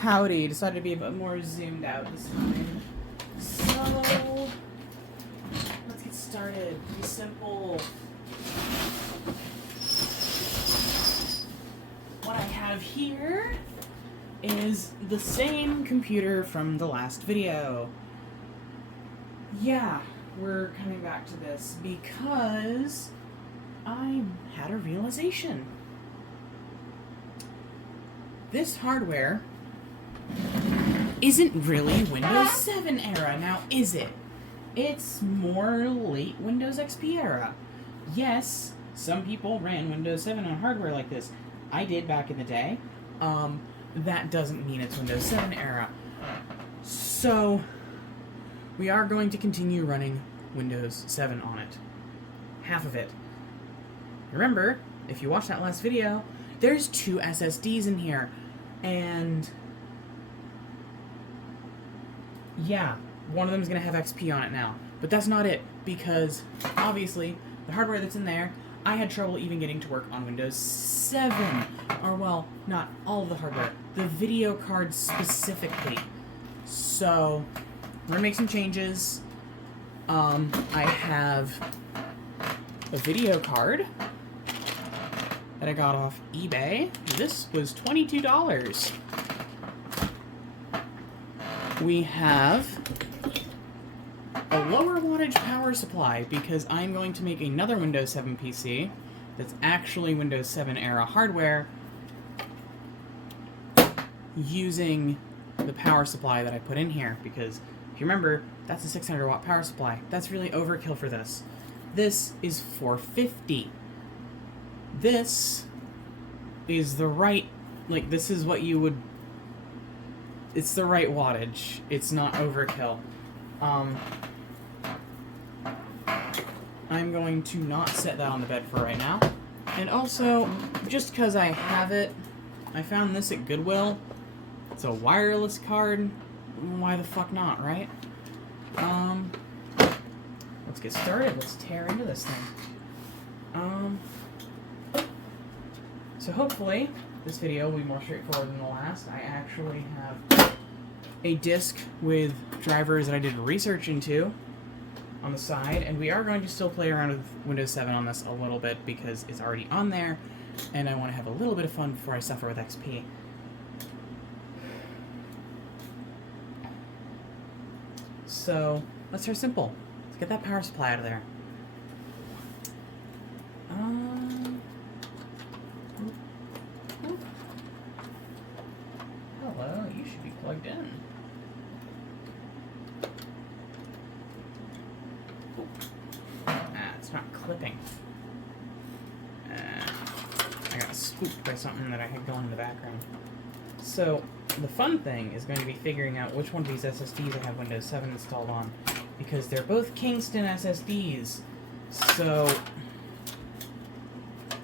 Howdy, decided to be a bit more zoomed out this time. So, let's get started. Be simple. What I have here is the same computer from the last video. Yeah, we're coming back to this because I had a realization. This hardware isn't really Windows 7 era, now is it? It's more late Windows XP era. Yes, some people ran Windows 7 on hardware like this. I did back in the day. That doesn't mean it's Windows 7 era. So, we are going to continue running Windows 7 on it. Half of it. Remember, if you watched that last video, there's 2 SSDs in here. And yeah, one of them is going to have XP on it now. But that's not it, because obviously the hardware that's in there, I had trouble even getting to work on Windows 7. Or, well, not all of the hardware. The video card specifically. So, we're going to make some changes. I have a video card that I got off eBay. This was $22. We have a lower wattage power supply because I'm going to make another Windows 7 PC that's actually Windows 7 era hardware using the power supply that I put in here, because if you remember, that's a 600 watt power supply. That's really overkill for this. This is 450. This is the right, like, this is what you would, it's the right wattage. It's not overkill. I'm going to not set that on the bed for right now. And also, just because I have it, I found this at Goodwill. It's a wireless card. Why the fuck not, right? Let's get started. Let's tear into this thing. So hopefully, this video will be more straightforward than the last. I actually have a disk with drivers that I did research into on the side, and we are going to still play around with Windows 7 on this a little bit because it's already on there, and I want to have a little bit of fun before I suffer with XP. So, let's start simple. Let's get that power supply out of there. Hello, you should be plugged in. It's not clipping. I got spooked by something that I had going in the background. So, the fun thing is going to be figuring out which one of these SSDs I have Windows 7 installed on, because they're both Kingston SSDs. So,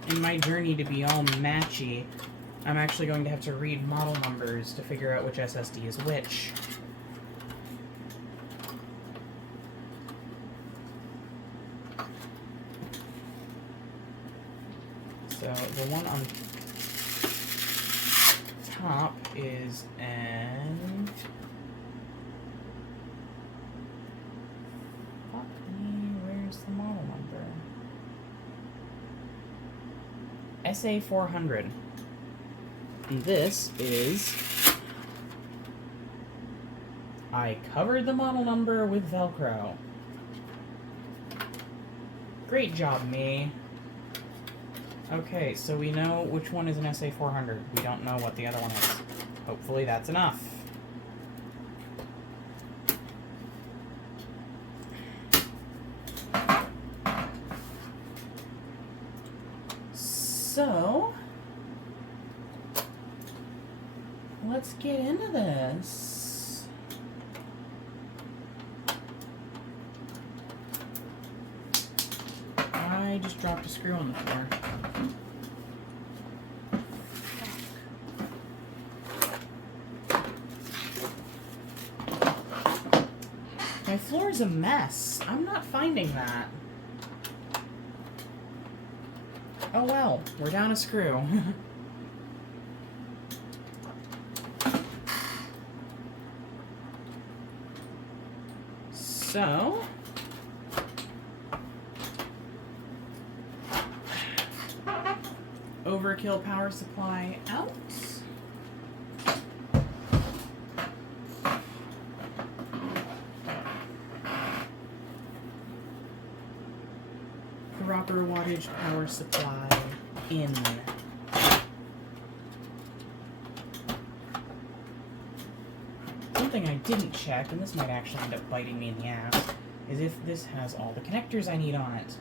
in my journey to be all matchy, I'm actually going to have to read model numbers to figure out which SSD is which. So, the one on top is an... Fuck me, where's the model number? SA400. And this is... I covered the model number with Velcro. Great job, me. Okay, so we know which one is an SA400. We don't know what the other one is. Hopefully that's enough. So, let's get into this. I just dropped a screw on the floor. My floor is a mess. I'm not finding that. Oh well, we're down a screw. So, overkill power supply out. Proper wattage power supply in. Something I didn't check, and this might actually end up biting me in the ass, is if this has all the connectors I need on it.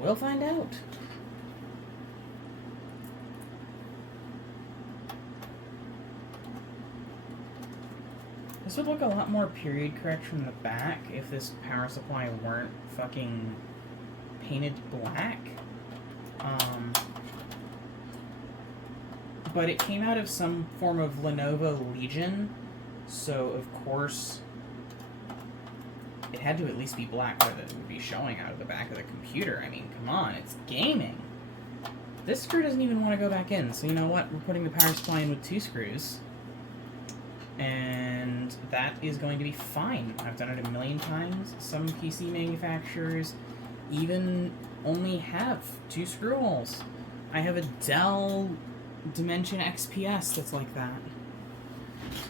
We'll find out. This would look a lot more period correct from the back if this power supply weren't fucking painted black. But it came out of some form of Lenovo Legion, so of course it had to at least be black or that it would be showing out of the back of the computer. I mean, come on, it's gaming. This screw doesn't even want to go back in, so you know what? We're putting the power supply in with 2 screws. And that is going to be fine. I've done it a million times. Some PC manufacturers even only have 2 screw holes. I have a Dell Dimension XPS that's like that.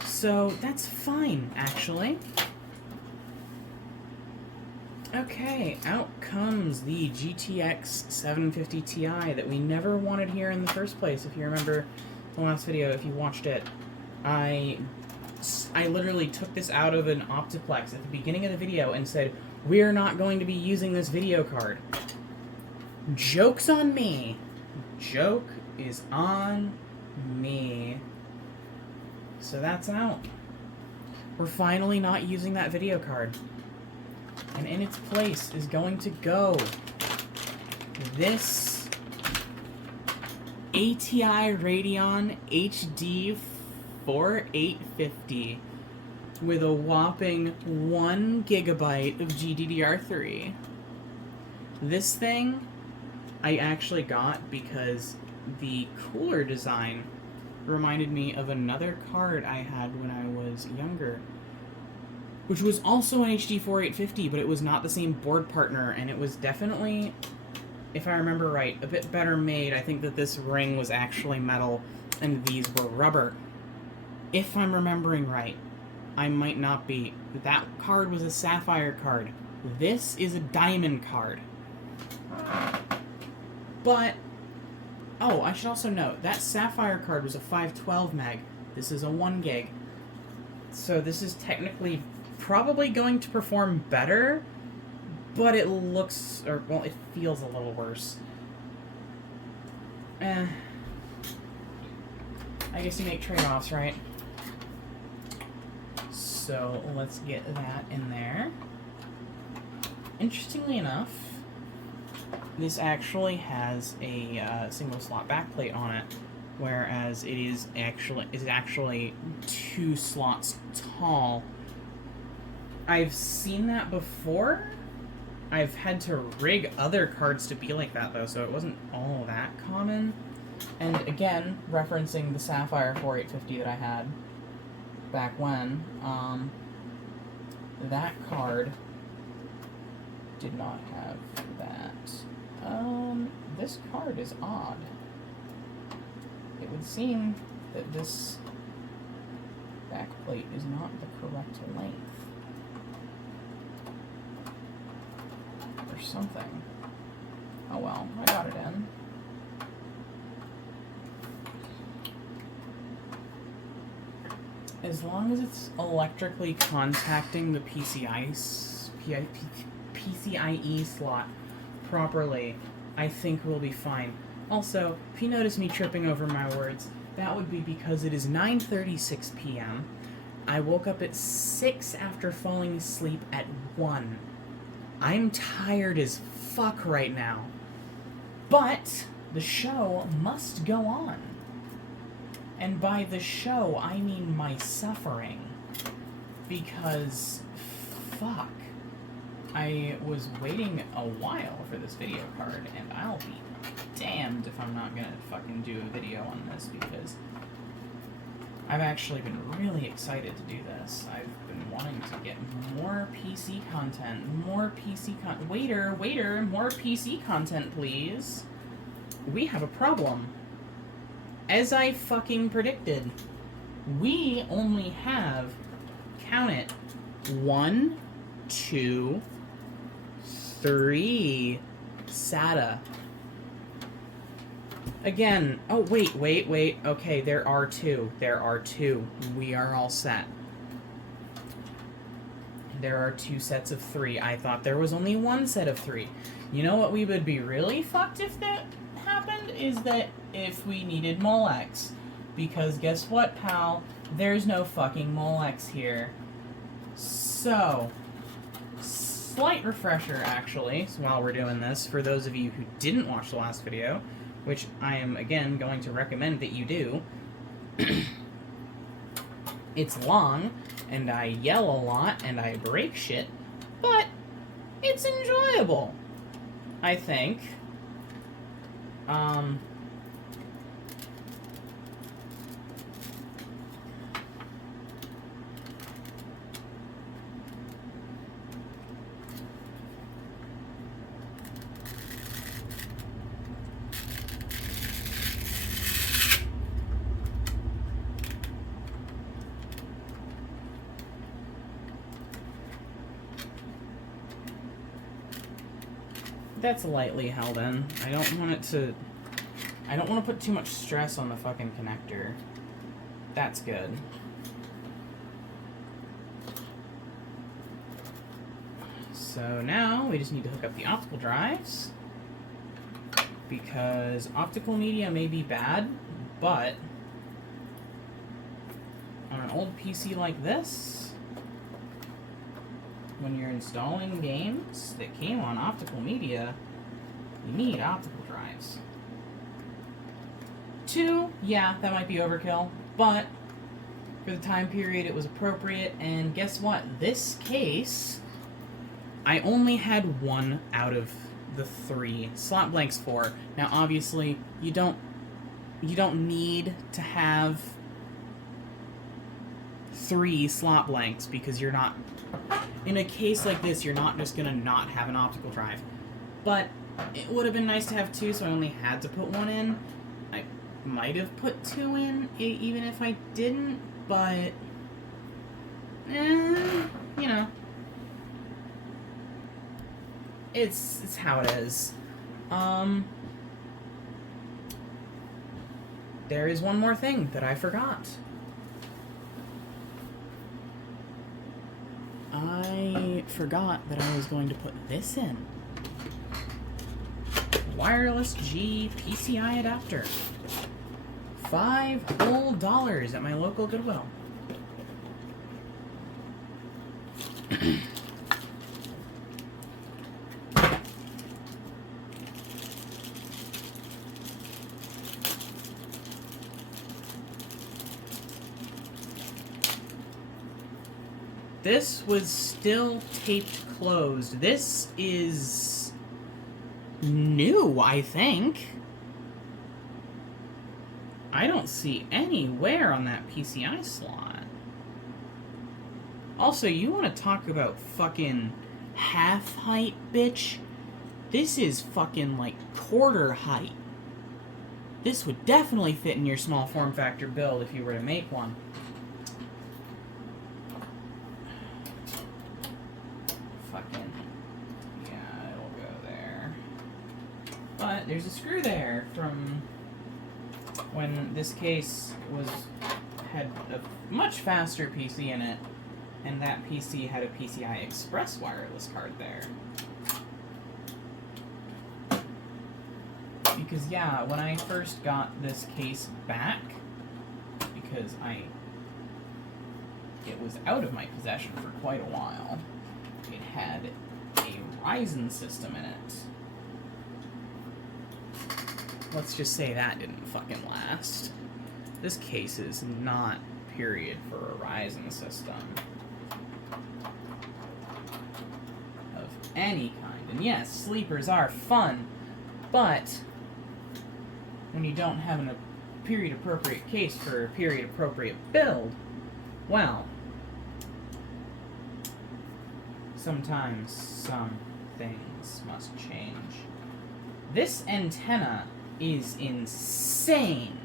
So that's fine, actually. Okay, out comes the GTX 750 Ti that we never wanted here in the first place. If you remember the last video, if you watched it, I literally took this out of an Optiplex at the beginning of the video and said, we're not going to be using this video card. Joke's on me. Joke is on me. So that's out. We're finally not using that video card. And in its place is going to go this ATI Radeon HD 4850 with a whopping 1 gigabyte of GDDR3. This thing I actually got because the cooler design reminded me of another card I had when I was younger, which was also an HD 4850, but it was not the same board partner, and it was definitely, if I remember right, a bit better made. I think that this ring was actually metal and these were rubber. If I'm remembering right, I might not be. That card was a sapphire card. This is a diamond card. But, oh, I should also note, that sapphire card was a 512 meg. This is a 1 gig. So this is technically probably going to perform better, but it looks, or, well, it feels a little worse. I guess you make trade-offs, right? So let's get that in there. Interestingly enough, this actually has a single slot backplate on it, whereas it is actually 2 slots tall. I've seen that before. I've had to rig other cards to be like that though, so it wasn't all that common. And again, referencing the Sapphire 4850 that I had back when, that card did not have that. This card is odd. It would seem that this backplate is not the correct length. Or something. Oh well, I got it in. As long as it's electrically contacting the PCIe slot properly, I think we'll be fine. Also, if you notice me tripping over my words, that would be because it is 9:36 p.m. I woke up at 6 after falling asleep at 1. I'm tired as fuck right now. But the show must go on. And by the show, I mean my suffering. Because, fuck. I was waiting a while for this video card, and I'll be damned if I'm not gonna fucking do a video on this, because I've actually been really excited to do this. I've been wanting to get more PC content. More PC content. Waiter, more PC content, please. We have a problem. As I fucking predicted, we only have, count it, 1, 2, 3 SATA. Again, oh, wait. Okay, there are 2. We are all set. There are 2 sets of 3. I thought there was only 1 set of 3. You know what we would be really fucked if that happened? Is that if we needed Molex. Because guess what, pal? There's no fucking Molex here. So, slight refresher, actually, while we're doing this, for those of you who didn't watch the last video, which I am, again, going to recommend that you do. It's long, and I yell a lot, and I break shit, but it's enjoyable, I think. That's lightly held in. I don't want to put too much stress on the fucking connector. That's good. So now we just need to hook up the optical drives, because optical media may be bad, but on an old PC like this, when you're installing games that came on optical media, you need optical drives. 2, yeah, that might be overkill, but for the time period it was appropriate, and guess what? This case, I only had 1 out of the 3 slot blanks for. Now obviously, you don't need to have 3 slot blanks, because you're not, in a case like this, you're not just gonna not have an optical drive. But it would have been nice to have 2, so I only had to put 1 in. I might have put 2 in, even if I didn't, but, you know, it's how it is. There is one more thing that I forgot. I forgot that I was going to put this in. Wireless G PCI adapter. $5 whole at my local Goodwill. This was still taped closed. This is new, I think. I don't see any wear on that PCI slot. Also, you want to talk about fucking half height, bitch? This is fucking like quarter height. This would definitely fit in your small form factor build if you were to make one. But there's a screw there from when this case had a much faster PC in it, and that PC had a PCI Express wireless card there. Because yeah, when I first got this case back, because it was out of my possession for quite a while, it had a Ryzen system in it. Let's just say that didn't fucking last. This case is not, period, for a Ryzen system of any kind. And yes, sleepers are fun, but when you don't have period appropriate case for a period appropriate build, well, sometimes some things must change. This antenna is insane.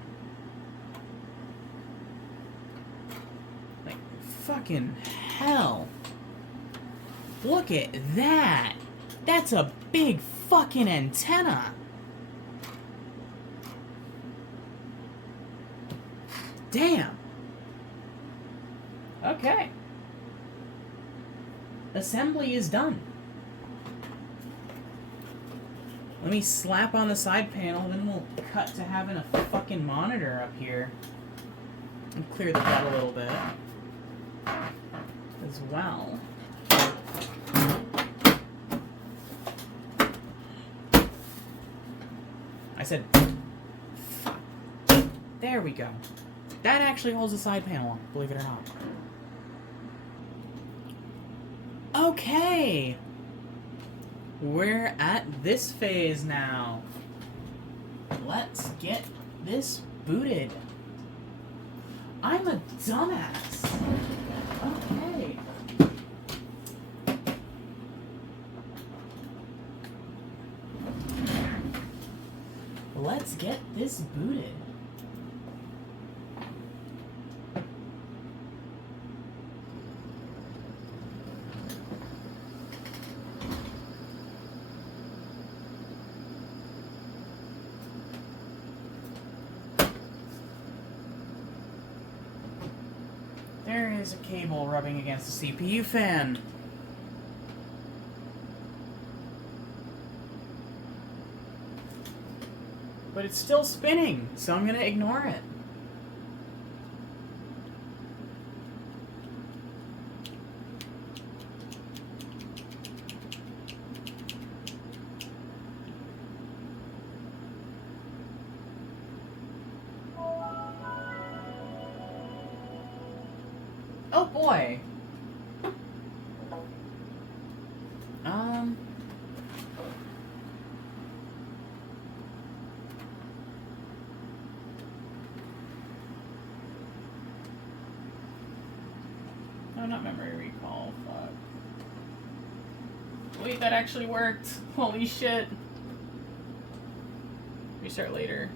Like, fucking hell. Look at that. That's a big fucking antenna. Damn. Okay. Assembly is done. Let me slap on the side panel, then we'll cut to having a fucking monitor up here. And clear the bed a little bit. As well. I said, fuck. There we go. That actually holds the side panel up, believe it or not. Okay. We're at this phase now. Let's get this booted. I'm a dumbass. Okay. Let's get this booted. There is a cable rubbing against the CPU fan. But it's still spinning, so I'm gonna ignore it. Oh boy. No, not memory recall. Fuck. Wait, that actually worked. Holy shit. Restart later.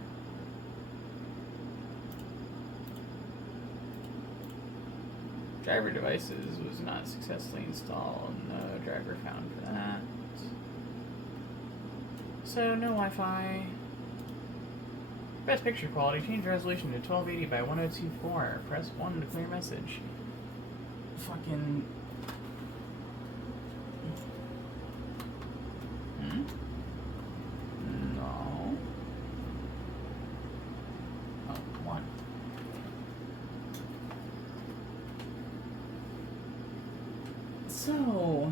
Driver devices was not successfully installed. No driver found for that. So, no Wi-Fi. Best picture quality. Change resolution to 1280 by 1024. Press 1 to clear message. Fucking... No. Oh, 1. So...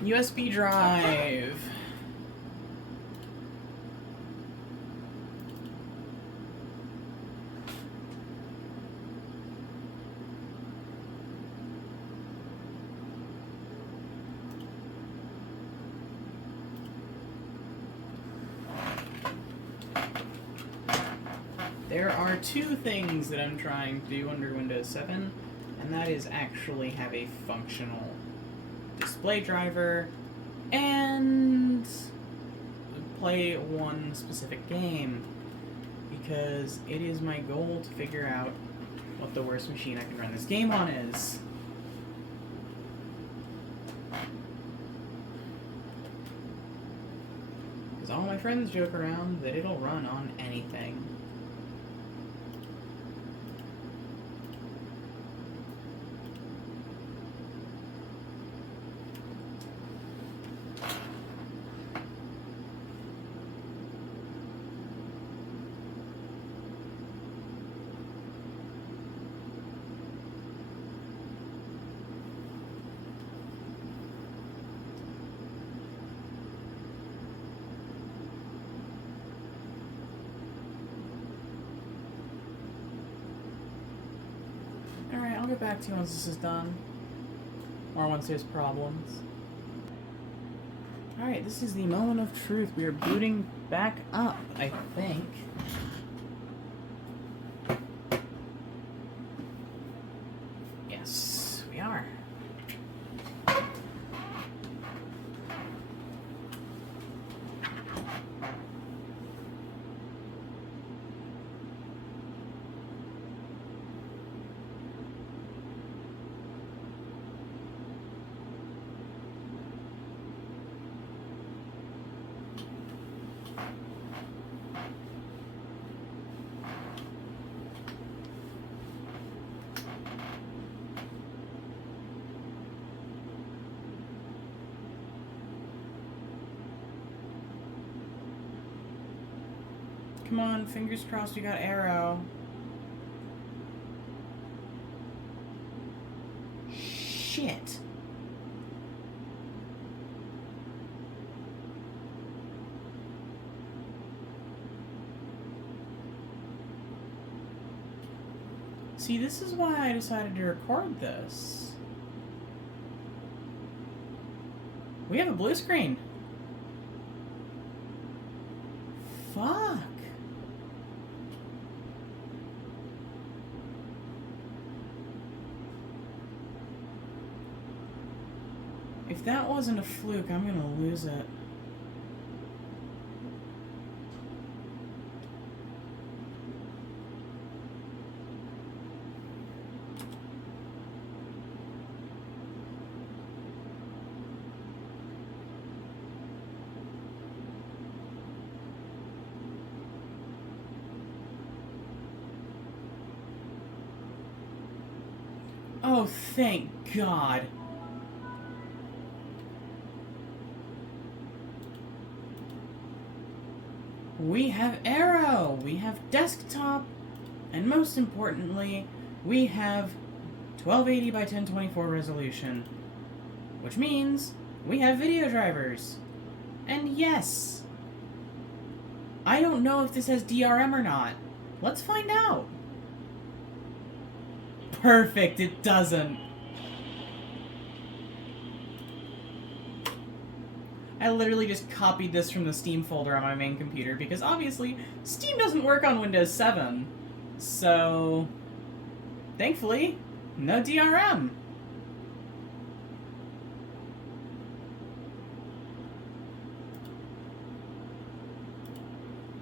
USB drive. There are two things that I'm trying to do under Windows 7, and that is actually have a functional display driver and play one specific game, because it is my goal to figure out what the worst machine I can run this game on is. Because all my friends joke around that it'll run on anything. Alright, I'll get back to you once this is done. Or once there's problems. Alright, this is the moment of truth. We are booting back up, I think. Yes, we are. Come on, fingers crossed we got arrow. Shit. See, this is why I decided to record this. We have a blue screen. Fuck. If that wasn't a fluke, I'm gonna lose it. Oh, thank God. We have arrow, we have desktop, and most importantly, we have 1280 by 1024 resolution, which means we have video drivers. And yes, I don't know if this has DRM or not. Let's find out. Perfect, it doesn't. I literally just copied this from the Steam folder on my main computer because obviously Steam doesn't work on Windows 7. So, thankfully, no DRM.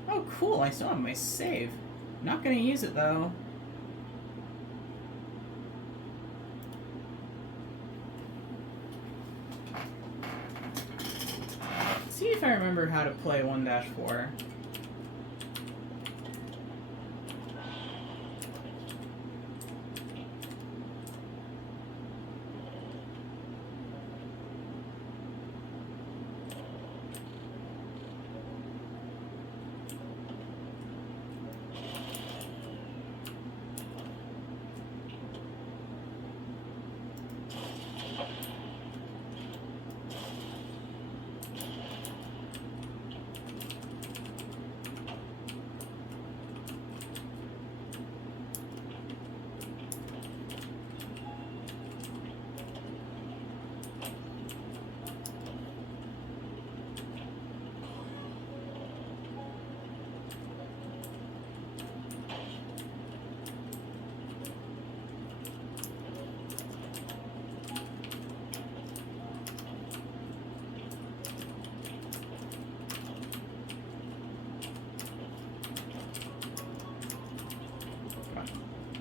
Oh cool, I still have my save. Not gonna use it though. See if I remember how to play 1-4.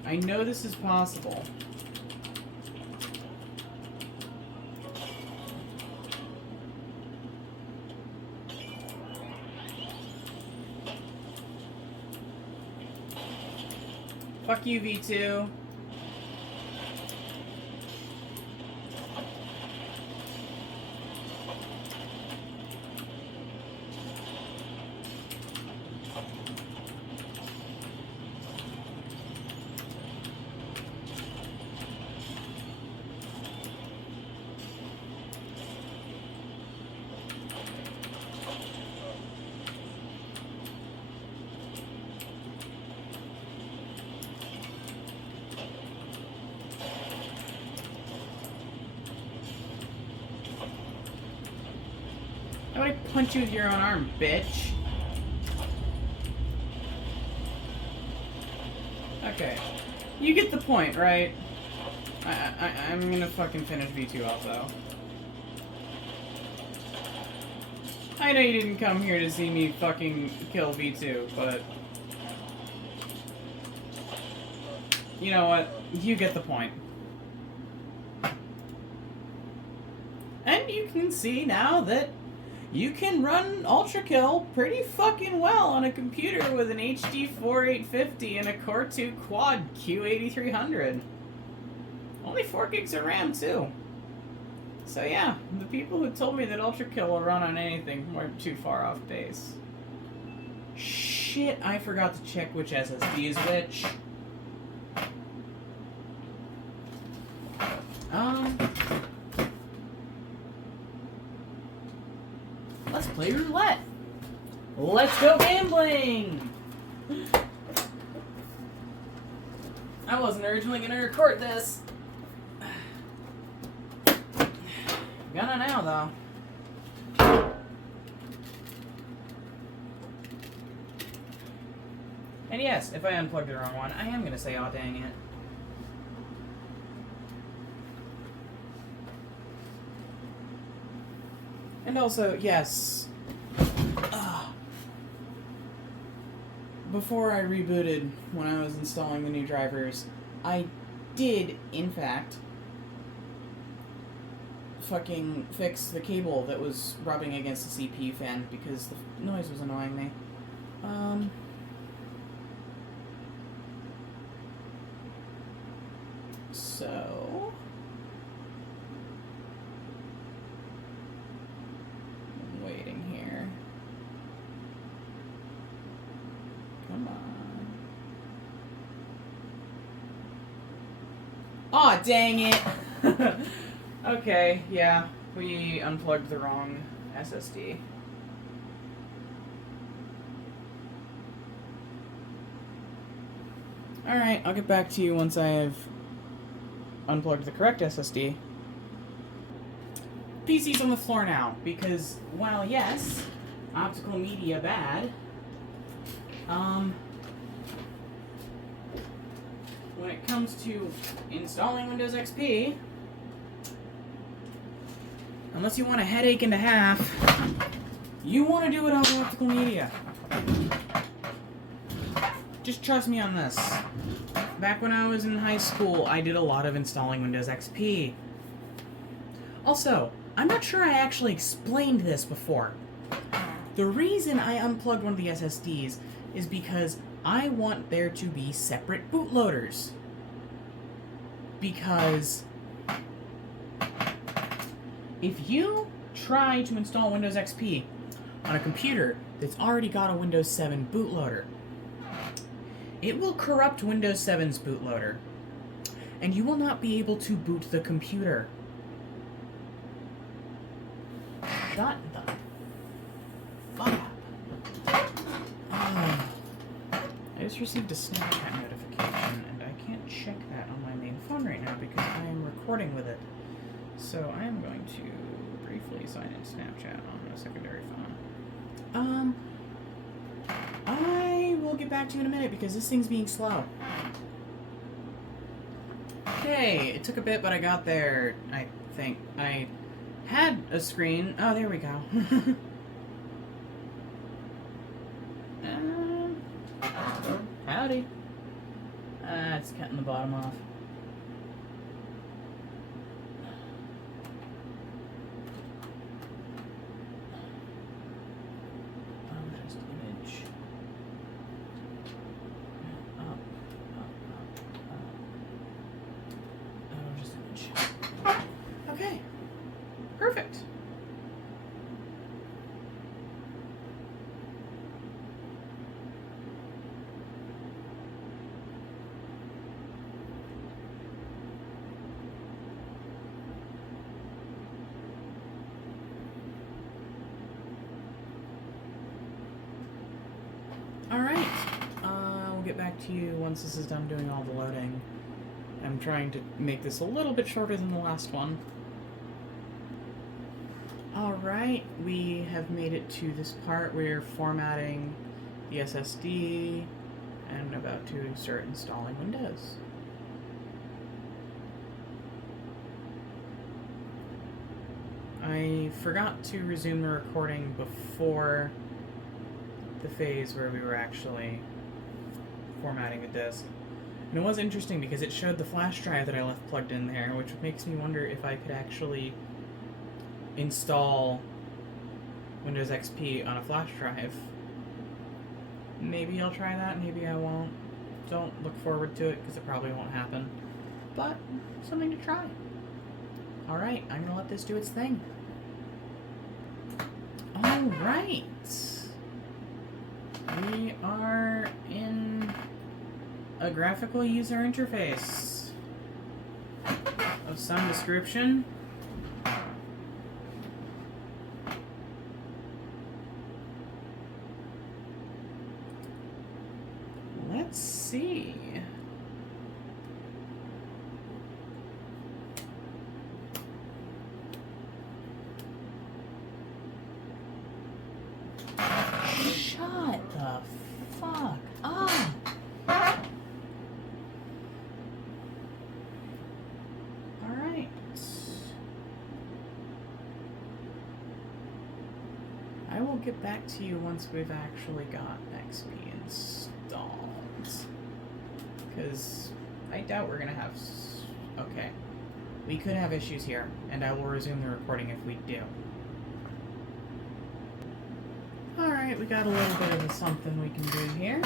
I know this is possible. Fuck you, V2. How would I punch you with your own arm, bitch? Okay. You get the point, right? I'm gonna fucking finish V2 also. I know you didn't come here to see me fucking kill V2, but... You know what? You get the point. And you can see now that you can run Ultra Kill pretty fucking well on a computer with an HD 4850 and a Core 2 Quad Q8300. Only 4 gigs of RAM, too. So yeah, the people who told me that Ultra Kill will run on anything weren't too far off base. Shit, I forgot to check which SSD is which. Let's play roulette. Let's go gambling! I wasn't originally going to record this. Gonna now, though. And yes, if I unplugged the wrong one, I am going to say, aw, dang it. And also, yes, before I rebooted, when I was installing the new drivers, I did, in fact, fucking fix the cable that was rubbing against the CPU fan because the noise was annoying me. So... I'm waiting here. Come on. Aw, dang it! Okay, yeah, we unplugged the wrong SSD. Alright, I'll get back to you once I have unplugged the correct SSD. PC's on the floor now, because, while yes, optical media bad, when it comes to installing Windows XP, unless you want a headache and a half, you want to do it on optical media. Just trust me on this. Back when I was in high school, I did a lot of installing Windows XP. Also, I'm not sure I actually explained this before. The reason I unplugged one of the SSDs is because I want there to be separate bootloaders. Because if you try to install Windows XP on a computer that's already got a Windows 7 bootloader, it will corrupt Windows 7's bootloader, and you will not be able to boot the computer. Shut the fuck up. I just received a Snapchat notification, and I can't check that on my main phone right now because I am recording with it. So I am going to briefly sign in Snapchat on a secondary phone. I will get back to you in a minute because this thing's being slow. Okay, it took a bit, but I got there, I think. I had a screen. Oh, there we go. Howdy. It's cutting the bottom off. Just image. Up. Just image. Okay. Perfect. Alright, we'll get back to you once this is done doing all the loading. I'm trying to make this a little bit shorter than the last one. Alright, we have made it to this part where formatting the SSD, and about to start installing Windows. I forgot to resume the recording before the phase where we were actually formatting the disk. And it was interesting because it showed the flash drive that I left plugged in there, which makes me wonder if I could actually install Windows XP on a flash drive. Maybe I'll try that, maybe I won't. Don't look forward to it because it probably won't happen. But something to try. Alright, I'm gonna let this do its thing. Alright. We are in a graphical user interface of some description. Let's see. Shut the fuck up. Alright. I will get back to you once we've actually got XP installed. Because I doubt we're gonna have... Okay. We could have issues here, and I will resume the recording if we do. Alright, we got a little bit of something we can do here.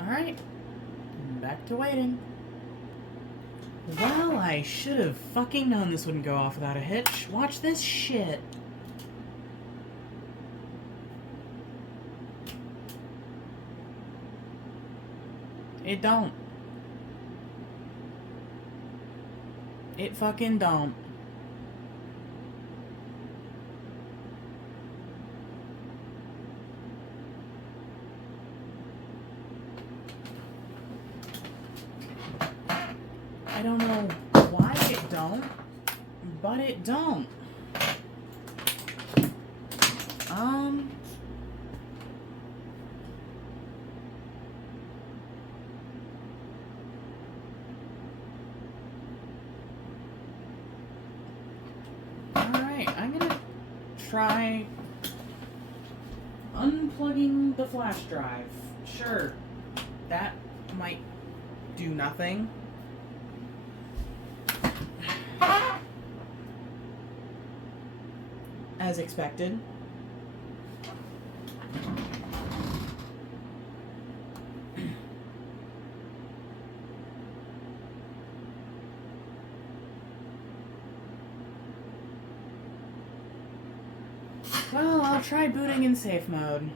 Alright. Back to waiting. Well, I should have fucking known this wouldn't go off without a hitch. Watch this shit. It don't. It fucking don't. I don't know why it don't, but it don't. Alright, I'm gonna try unplugging the flash drive. Sure, that might do nothing. As expected. Well, I'll try booting in safe mode.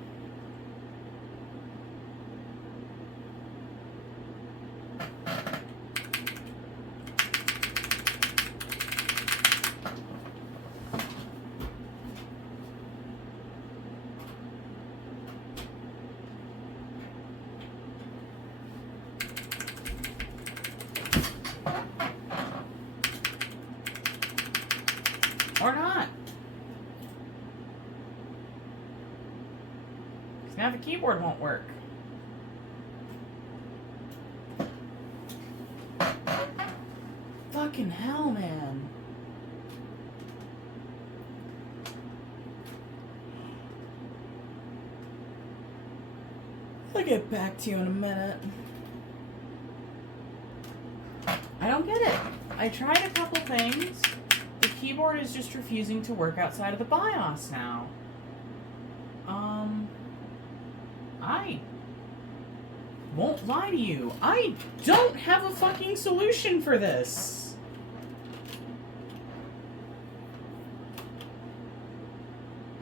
Or not. Because now the keyboard won't work. Fucking hell, man. I'll get back to you in a minute. I don't get it. I tried a couple things. The keyboard is just refusing to work outside of the BIOS now. I won't lie to you. I don't have a fucking solution for this.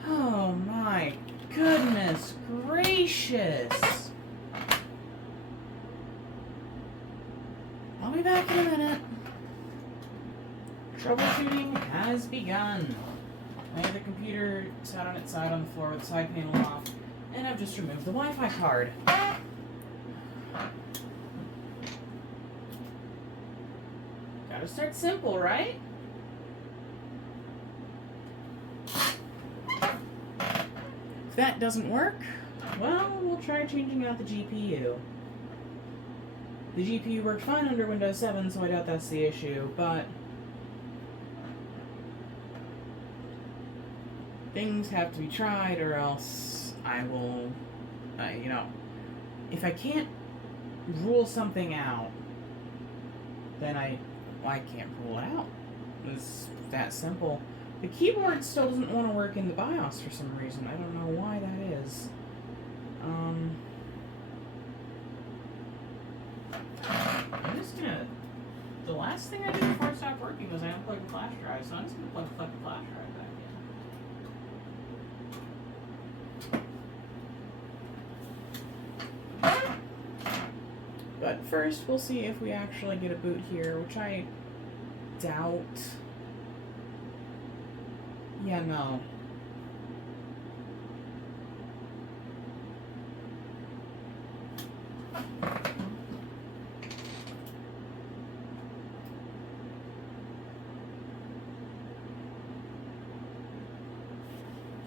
Oh my goodness gracious. I'll be back in a minute. Troubleshooting has begun. I have the computer sat on its side on the floor with the side panel off, and I've just removed the Wi-Fi card. Gotta start simple, right? If that doesn't work, well, we'll try changing out the GPU. The GPU worked fine under Windows 7, so I doubt that's the issue, but things have to be tried, or else I will, if I can't rule something out, then I can't rule it out. It's that simple. The keyboard still doesn't want to work in the BIOS for some reason. I don't know why that is. I'm just gonna... The last thing I did before it stopped working was I unplugged the flash drive, so I'm just gonna plug the fucking flash drive back in. But first, we'll see if we actually get a boot here, which I doubt. Yeah, no.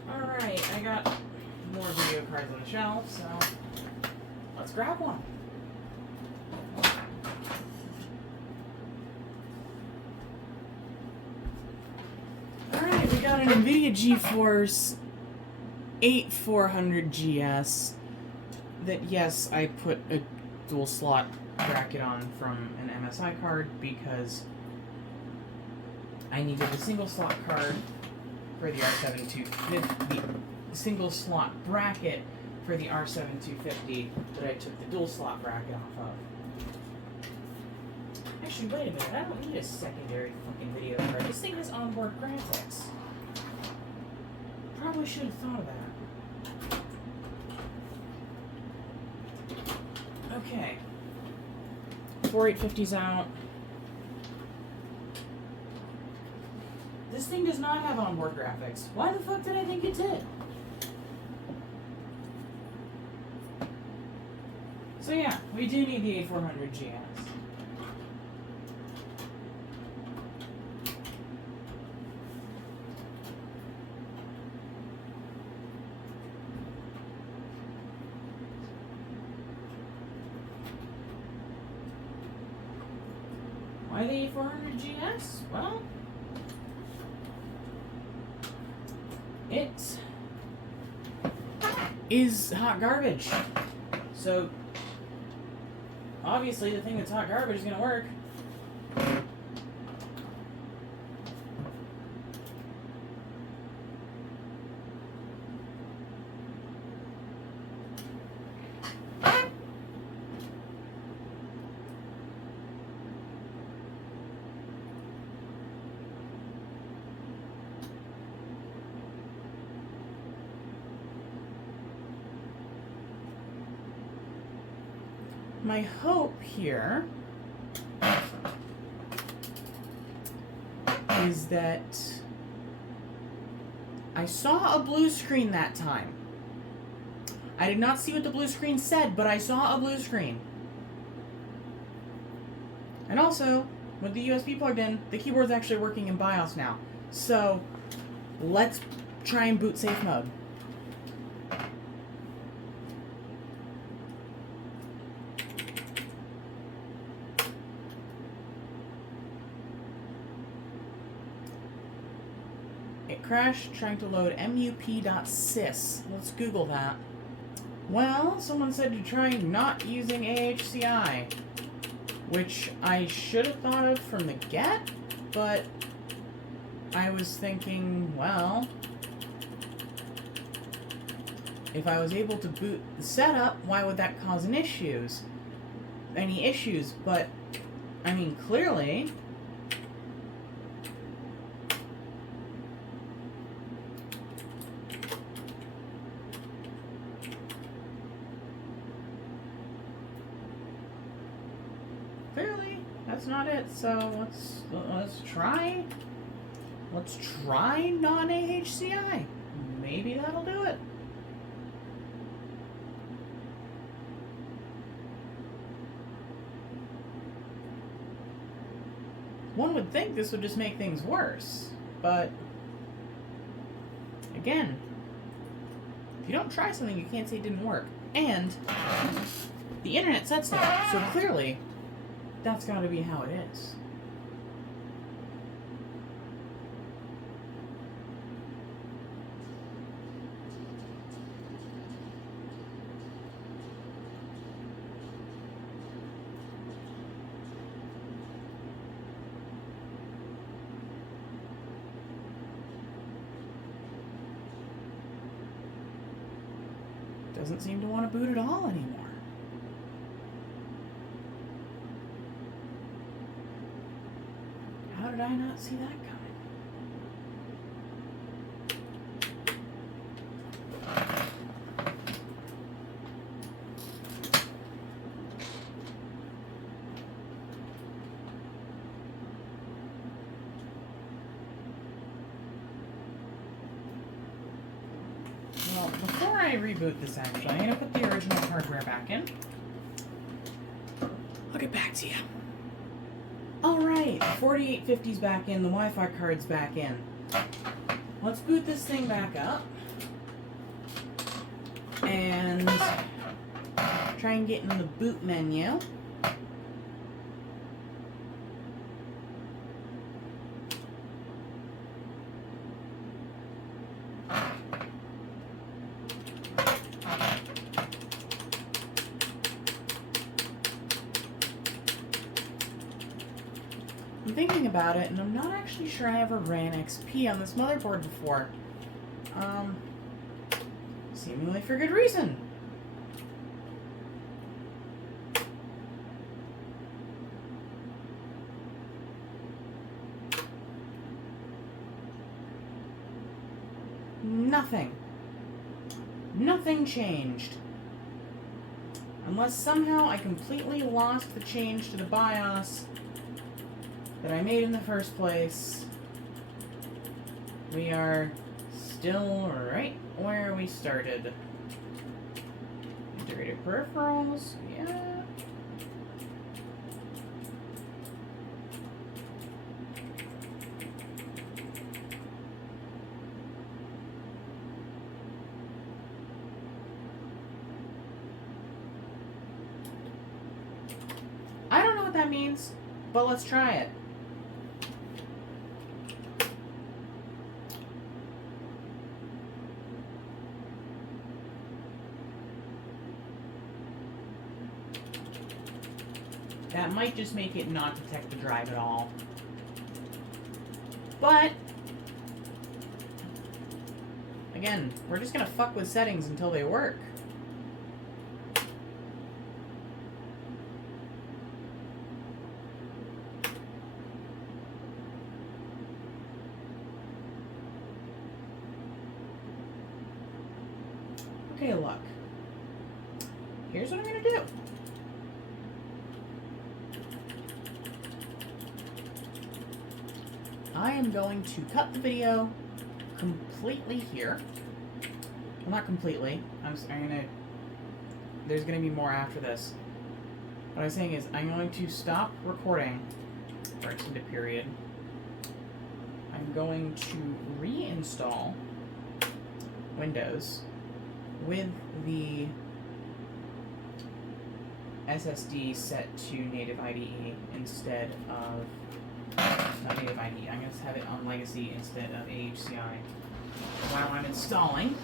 Alright, I got more video cards on the shelf, so let's grab one. Alright, we got an NVIDIA GeForce 8400 GS that, yes, I put a dual slot bracket on from an MSI card because I needed a single slot card for the R7-250, the single slot bracket for the R7-250 that I took the dual slot bracket off of. Actually, wait a minute, I don't need a secondary fucking video card. This thing has onboard graphics. Probably should have thought of that. Okay. 4850's out. This thing does not have onboard graphics. Why the fuck did I think it did? So yeah, we do need the 8400 GS. Why the 8400 GS? Well, it is hot garbage. So, obviously the thing that's hot garbage is going to work. My hope here is that I saw a blue screen that time. I did not see what the blue screen said, but I saw a blue screen. And also, with the USB plugged in, the keyboard's actually working in BIOS now. So, let's try and boot safe mode. It crashed trying to load mup.sys. Let's Google that. Well, someone said to try not using AHCI, which I should have thought of from the get, but I was thinking, well, if I was able to boot the setup, why would that cause any issues? But, I mean, clearly, that's not it. So let's try non-AHCI. Maybe that'll do it. One would think this would just make things worse, but again, if you don't try something, you can't say it didn't work. And the internet said so, so clearly that's got to be how it is. Doesn't seem to want to boot at all anymore. How did I not see that coming? Well, before I reboot this, actually, I'm going to put the original hardware back in. I'll get back to you. Alright, 4850's back in, the Wi-Fi card's back in. Let's boot this thing back up. And try and get in the boot menu. I'm thinking about it, and I'm not actually sure I ever ran XP on this motherboard before. Seemingly for good reason. Nothing. Nothing changed. Unless somehow I completely lost the change to the BIOS that I made in the first place. We are still right where we started. Integrated peripherals, yeah. I don't know what that means, but let's try it. That might just make it not detect the drive at all. But, again, we're just gonna fuck with settings until they work. Okay, look. Here's what I'm gonna do. I am going to cut the video completely here. Well, not completely. There's gonna be more after this. What I was saying is, I'm going to stop recording for an extended period. I'm going to reinstall Windows with the SSD set to native IDE instead of not native IDE. I'm going to have it on legacy instead of AHCI while I'm installing.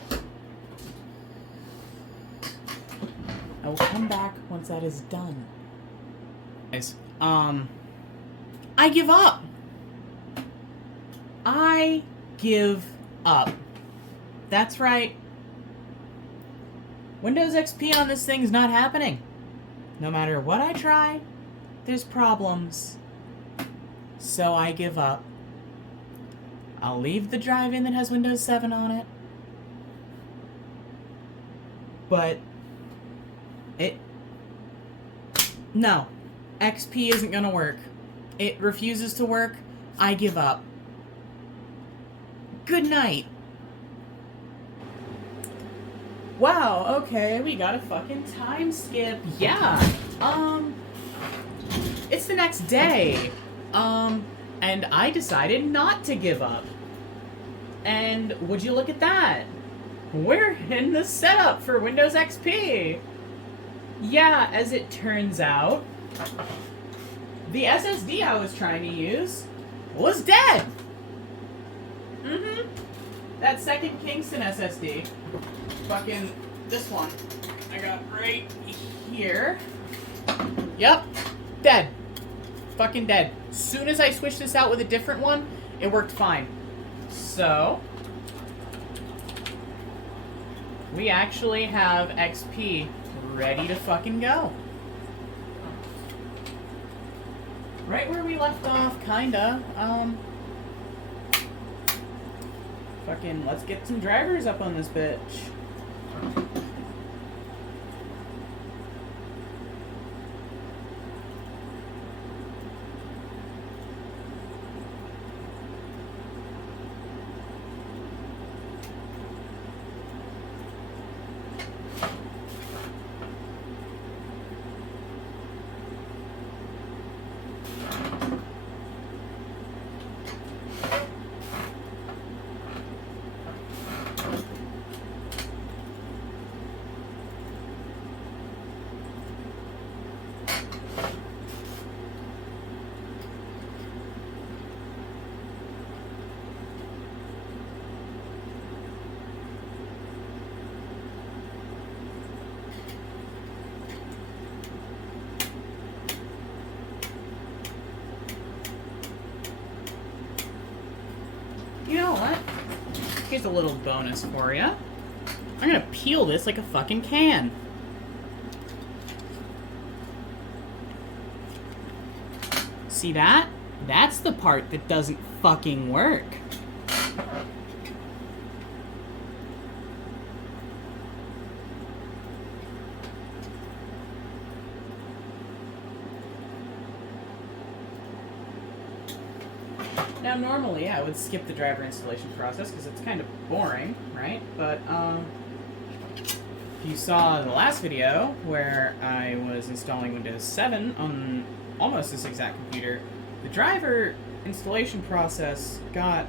I will come back once that is done. Guys, I give up. I give up. That's right. Windows XP on this thing is not happening. No matter what I try, there's problems. So I give up. I'll leave the drive in that has Windows 7 on it. But no, XP isn't gonna work. It refuses to work. I give up. Good night. Wow, okay, we got a fucking time skip. Yeah. It's the next day. And I decided not to give up. And would you look at that? We're in the setup for Windows XP. Yeah, as it turns out, the SSD I was trying to use was dead. That second Kingston SSD. Fucking this one. I got right here. Yep. Dead. Fucking dead. Soon as I switched this out with a different one, it worked fine. So, we actually have XP ready to fucking go. Right where we left off, kinda. Fucking, let's get some drivers up on this bitch. You know what? Here's a little bonus for you. I'm gonna peel this like a fucking can. See that? That's the part that doesn't fucking work. Now, normally I would skip the driver installation process because it's kind of boring, right? But, if you saw the last video where I was installing Windows 7 on almost this exact computer, the driver installation process got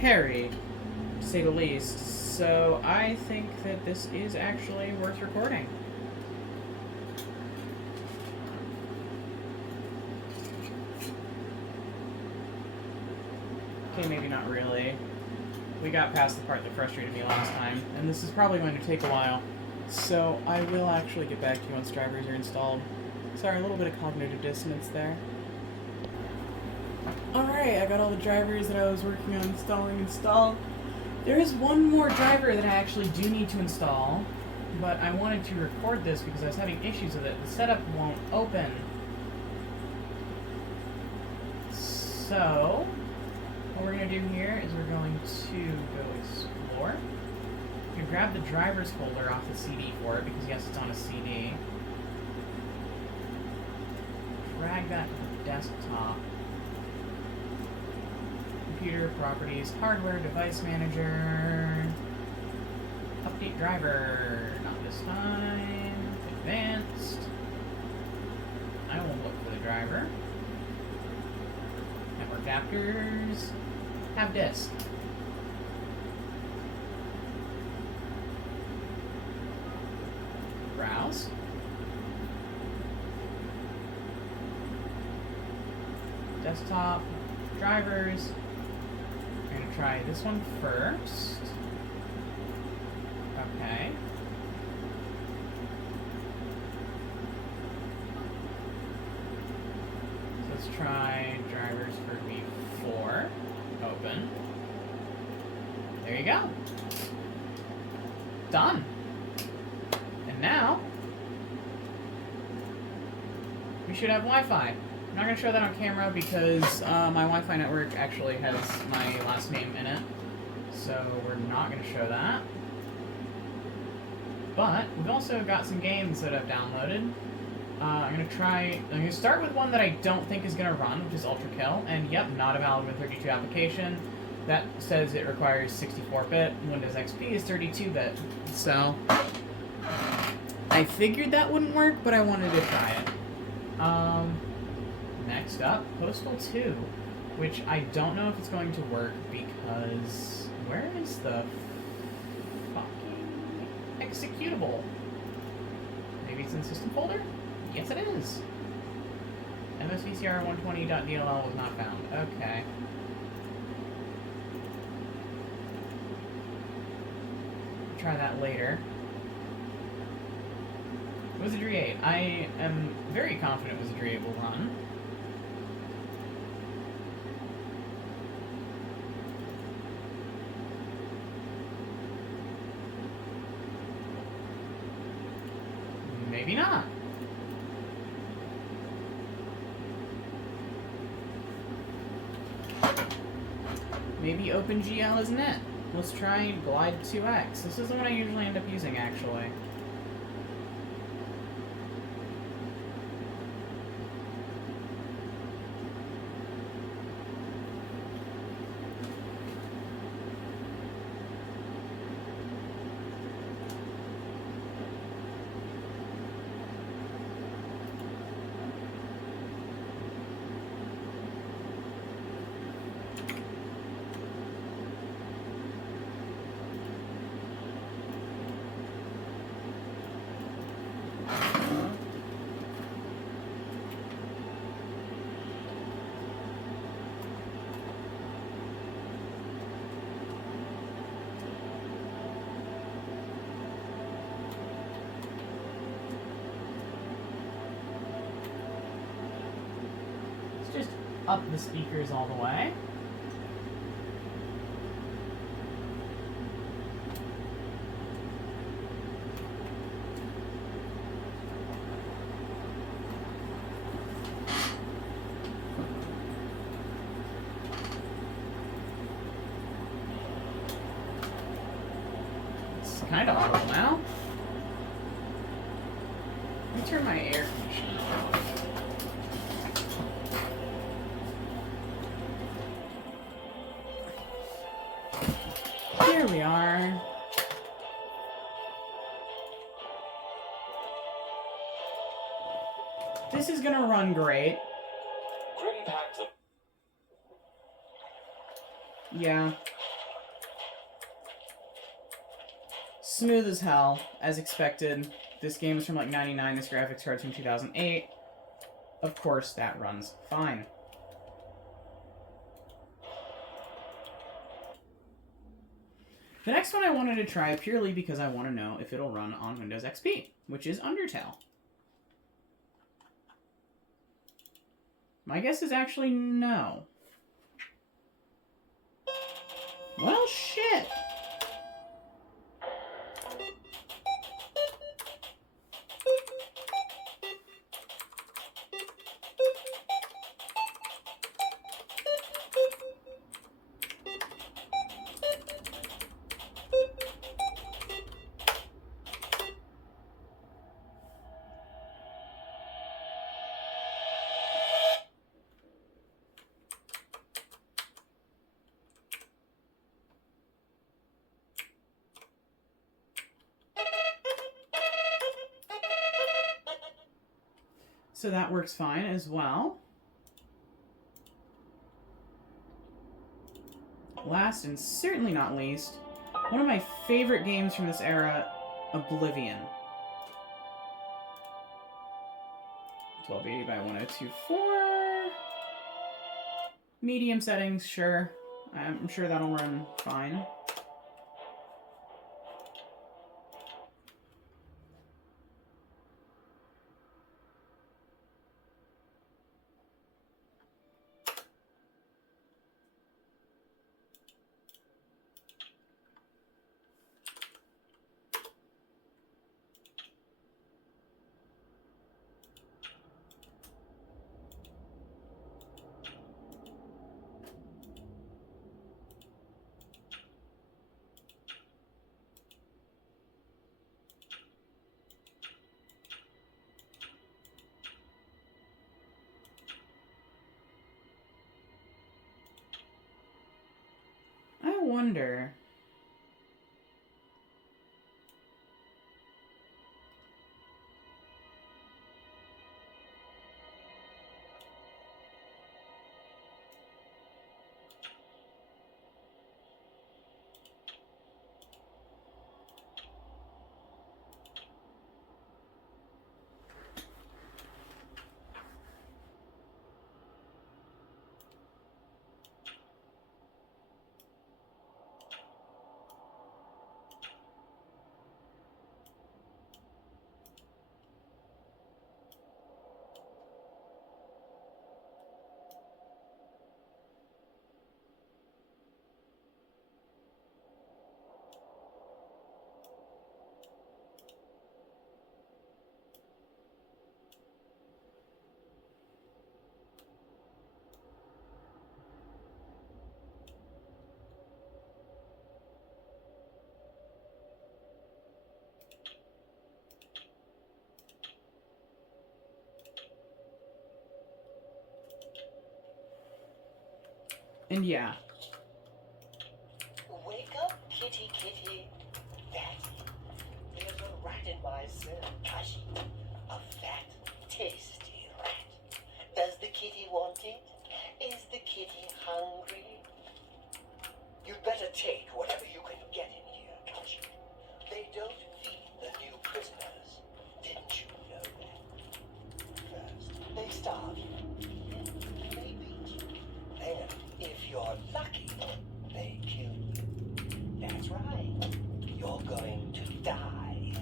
hairy, to say the least. So I think that this is actually worth recording. Okay, maybe not really. We got past the part that frustrated me last time, and this is probably going to take a while. So I will actually get back to you once drivers are installed. Sorry, a little bit of cognitive dissonance there. Alright, I got all the drivers that I was working on installing installed. There is one more driver that I actually do need to install, but I wanted to record this because I was having issues with it. The setup won't open. So, what we're going to do here is we're going to go explore. You can grab the driver's folder off the CD for it, because yes, it's on a CD. Drag that to the desktop. Computer, properties, hardware, device manager. Update driver. Not this time. Advanced. I will look for the driver. Network adapters. Have disk. Browse. Desktop. Drivers. We're going to try this one first. Okay. So let's try drivers for V4. Open. There you go. Done. And now, we should have Wi-Fi. I'm not going to show that on camera because my Wi-Fi network actually has my last name in it. So we're not going to show that. But we've also got some games that I've downloaded. I'm gonna start with one that I don't think is gonna run, which is Ultra Kill, and yep, not a valid Win32 application. That says it requires 64-bit. Windows XP is 32-bit. So I figured that wouldn't work, but I wanted to try it. Next up, Postal 2, which I don't know if it's going to work because where is the fucking executable? Maybe it's in the system folder? Yes, it is. msvcr120.dll was not found. Okay. Try that later. Wizardry 8. I am very confident Wizardry 8 will run. Maybe not. Maybe OpenGL isn't it. Let's try Glide 2X. This is the one I usually end up using, actually. Just up the speakers all the way. It's kind of audible now. Let me turn my air conditioner off. Here we are. This is gonna run great. Yeah. Smooth as hell, as expected. This game is from like 99, this graphics card's from 2008. Of course, that runs fine. The next one I wanted to try purely because I want to know if it'll run on Windows XP, which is Undertale. My guess is actually no. Well, shit. So that works fine as well. Last and certainly not least, one of my favorite games from this era, Oblivion. 1280 by 1024. Medium settings, sure. I'm sure that'll run fine. wonder... And yeah. Wake up, kitty, kitty. That's it. There's a rat in my Kashi. A fat, tasty rat. Does the kitty want it? Is the kitty hungry? You'd better take whatever you can get in here, Kashi. They don't feed the new prisoners. Didn't you know that? First, they starve you. Then they beat you. Then, if you're lucky, they kill you. That's right. You're going to die.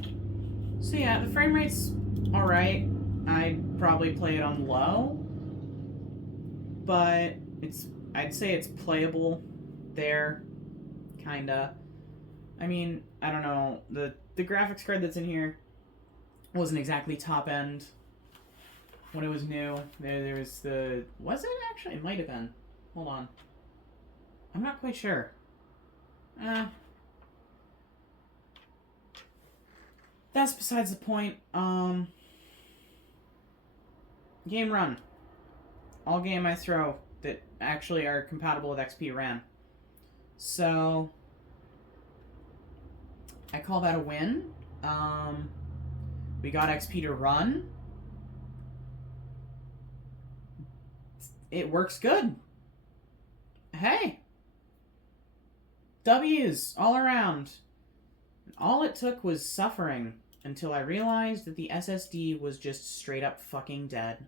So yeah, the frame rate's alright. I'd probably play it on low. But I'd say it's playable there. Kinda. I mean, I don't know. The graphics card that's in here wasn't exactly top end when it was new. There was the... Was it actually? It might have been. Hold on. I'm not quite sure. That's besides the point. Game run. All game I throw that actually are compatible with XP ran. So I call that a win. We got XP to run. It works good. Hey. W's all around. All it took was suffering until I realized that the SSD was just straight up fucking dead.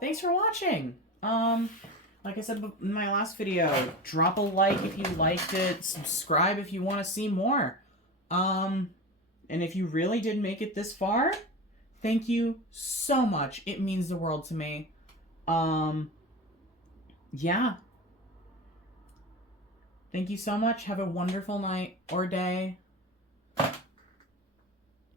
Thanks for watching. Like I said in my last video, drop a like if you liked it, subscribe if you want to see more. And if you really did make it this far, thank you so much. It means the world to me. Yeah. Thank you so much. Have a wonderful night or day.